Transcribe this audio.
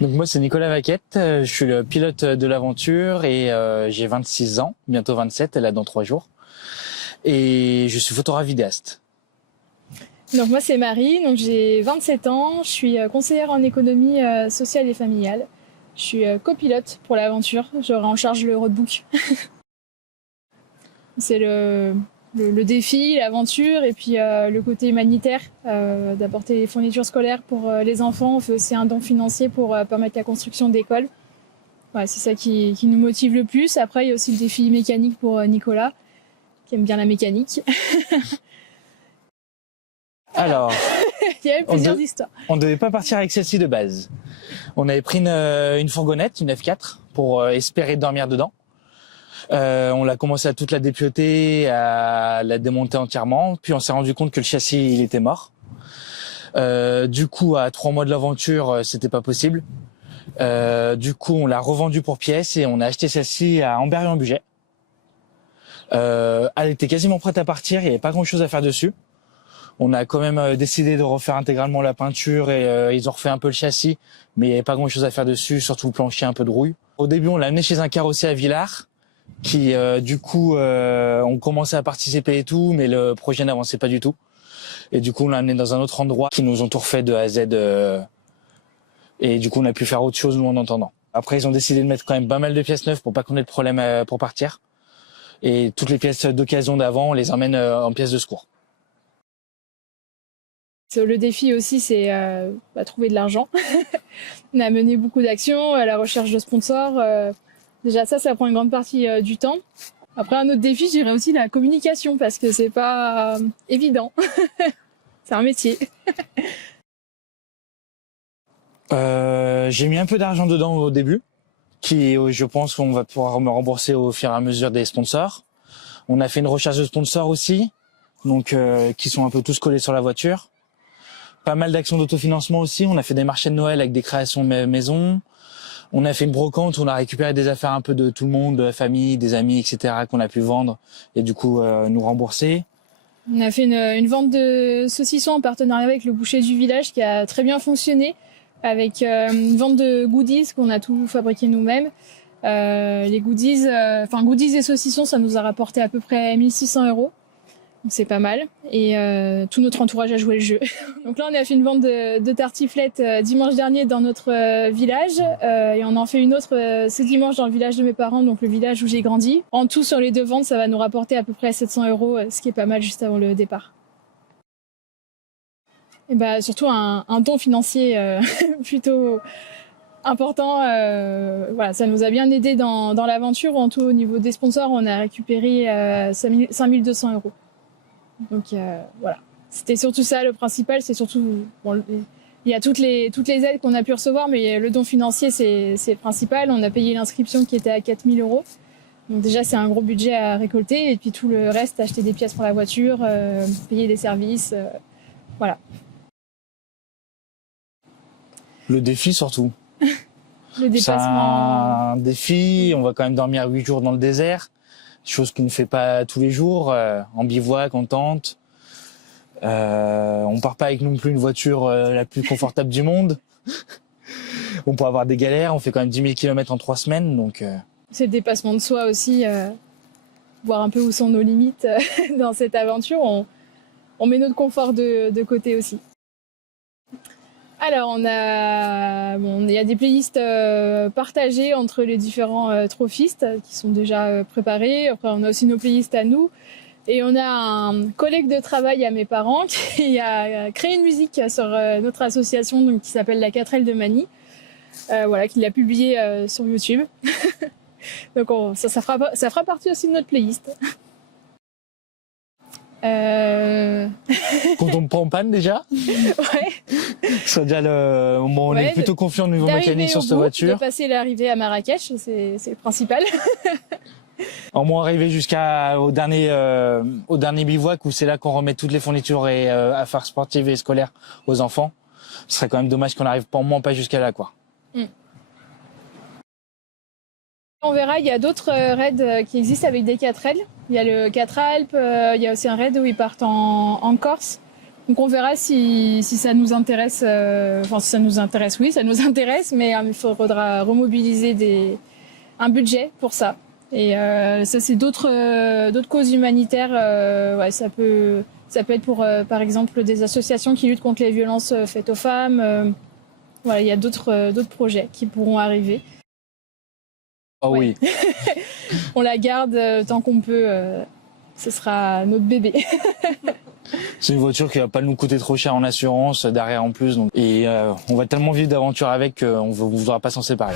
Donc moi c'est Nicolas Vaquette, je suis le pilote de l'aventure et j'ai 26 ans, bientôt 27, là dans 3 jours. Et je suis photographe vidéaste. Donc moi c'est Marie, donc j'ai 27 ans, je suis conseillère en économie sociale et familiale. Je suis copilote pour l'aventure, j'aurai en charge le roadbook. C'est le défi, l'aventure et puis le côté humanitaire, d'apporter les fournitures scolaires pour les enfants. On fait aussi un don financier pour permettre la construction d'écoles. Ouais, c'est ça qui nous motive le plus. Après, il y a aussi le défi mécanique pour Nicolas, qui aime bien la mécanique. Alors, il y avait plusieurs histoires. On ne devait pas partir avec celle-ci de base. On avait pris une fourgonnette, une F4, pour espérer dormir dedans. On l'a commencé à toute la dépioter, à la démonter entièrement. Puis on s'est rendu compte que le châssis il était mort. Du coup, à 3 mois de l'aventure, c'était pas possible. Du coup, on l'a revendu pour pièces et on a acheté celle-ci à Amberieu-en-Bugey. Elle était quasiment prête à partir, il n'y avait pas grand-chose à faire dessus. On a quand même décidé de refaire intégralement la peinture et ils ont refait un peu le châssis, mais il n'y avait pas grand-chose à faire dessus, surtout le plancher, un peu de rouille. Au début, on l'a amené chez un carrossier à Villars, qui du coup ont commencé à participer et tout, mais le projet n'avançait pas du tout. Et du coup, on l'a amené dans un autre endroit, qui nous ont tout refait de A à Z. Et du coup, on a pu faire autre chose, nous, en entendant. Après, ils ont décidé de mettre quand même pas mal de pièces neuves pour pas qu'on ait de problème pour partir. Et toutes les pièces d'occasion d'avant, on les emmène en pièces de secours. Le défi aussi, c'est trouver de l'argent. On a mené beaucoup d'actions à la recherche de sponsors. Déjà ça prend une grande partie du temps. Après, un autre défi, je dirais aussi la communication, parce que c'est pas évident. C'est un métier. J'ai mis un peu d'argent dedans au début, qui je pense qu'on va pouvoir me rembourser au fur et à mesure des sponsors. On a fait une recherche de sponsors aussi, donc qui sont un peu tous collés sur la voiture. Pas mal d'actions d'autofinancement aussi. On a fait des marchés de Noël avec des créations maison. On a fait une brocante où on a récupéré des affaires un peu de tout le monde, de la famille, des amis, etc. qu'on a pu vendre et du coup nous rembourser. On a fait une vente de saucissons en partenariat avec le boucher du village qui a très bien fonctionné, avec une vente de goodies qu'on a tout fabriqué nous-mêmes. Les goodies, goodies et saucissons, ça nous a rapporté à peu près 1 600 €. Donc c'est pas mal. Et tout notre entourage a joué le jeu. Donc là, on a fait une vente de tartiflettes dimanche dernier dans notre village. Et on en fait une autre ce dimanche dans le village de mes parents, donc le village où j'ai grandi. En tout, sur les 2 ventes, ça va nous rapporter à peu près 700 €, ce qui est pas mal juste avant le départ. Et surtout un don financier plutôt important. Voilà, ça nous a bien aidé dans l'aventure. En tout, au niveau des sponsors, on a récupéré 5 200 €. Donc voilà, c'était surtout ça le principal. C'est surtout il y a toutes les aides qu'on a pu recevoir, mais le don financier c'est le principal. On a payé l'inscription qui était à 4 000 €. Donc déjà c'est un gros budget à récolter, et puis tout le reste, acheter des pièces pour la voiture, payer des services, voilà. Le défi surtout. Le déplacement. C'est un défi. On va quand même dormir 8 jours dans le désert. Chose qu'on ne fait pas tous les jours, en bivouac, en tente. On part pas avec non plus une voiture la plus confortable du monde. On peut avoir des galères, on fait quand même 10 000 km en 3 semaines. Donc, C'est le dépassement de soi aussi, voir un peu où sont nos limites dans cette aventure. On met notre confort de côté aussi. Alors, il y a des playlists partagées entre les différents trophistes qui sont déjà préparés. Après, on a aussi nos playlists à nous. Et on a un collègue de travail à mes parents qui a créé une musique sur notre association, donc, qui s'appelle La 4L de Mani. Qui l'a publiée sur YouTube. Donc ça fera partie aussi de notre playlist. Quand on me prend en panne déjà, Ouais. c'est déjà on est plutôt confiant au niveau mécanique sur cette voiture. De passer l'arrivée à Marrakech, c'est le principal. En moins arriver jusqu'au dernier bivouac où c'est là qu'on remet toutes les fournitures et affaires sportives et scolaires aux enfants. Ce serait quand même dommage qu'on arrive pas jusqu'à là, quoi. On verra, il y a d'autres raids qui existent avec des 4L. Il y a le 4 Alpes, il y a aussi un raid où ils partent en Corse. Donc on verra si ça nous intéresse. Enfin, si ça nous intéresse, oui, ça nous intéresse, mais il faudra remobiliser un budget pour ça. Et ça, c'est d'autres causes humanitaires. Ouais, ça peut être pour, par exemple, des associations qui luttent contre les violences faites aux femmes. Voilà, il y a d'autres projets qui pourront arriver. Oh ouais. Oui. On la garde tant qu'on peut. Ce sera notre bébé. C'est une voiture qui va pas nous coûter trop cher en assurance derrière en plus. Donc. Et on va tellement vivre d'aventures avec qu'on ne voudra pas s'en séparer.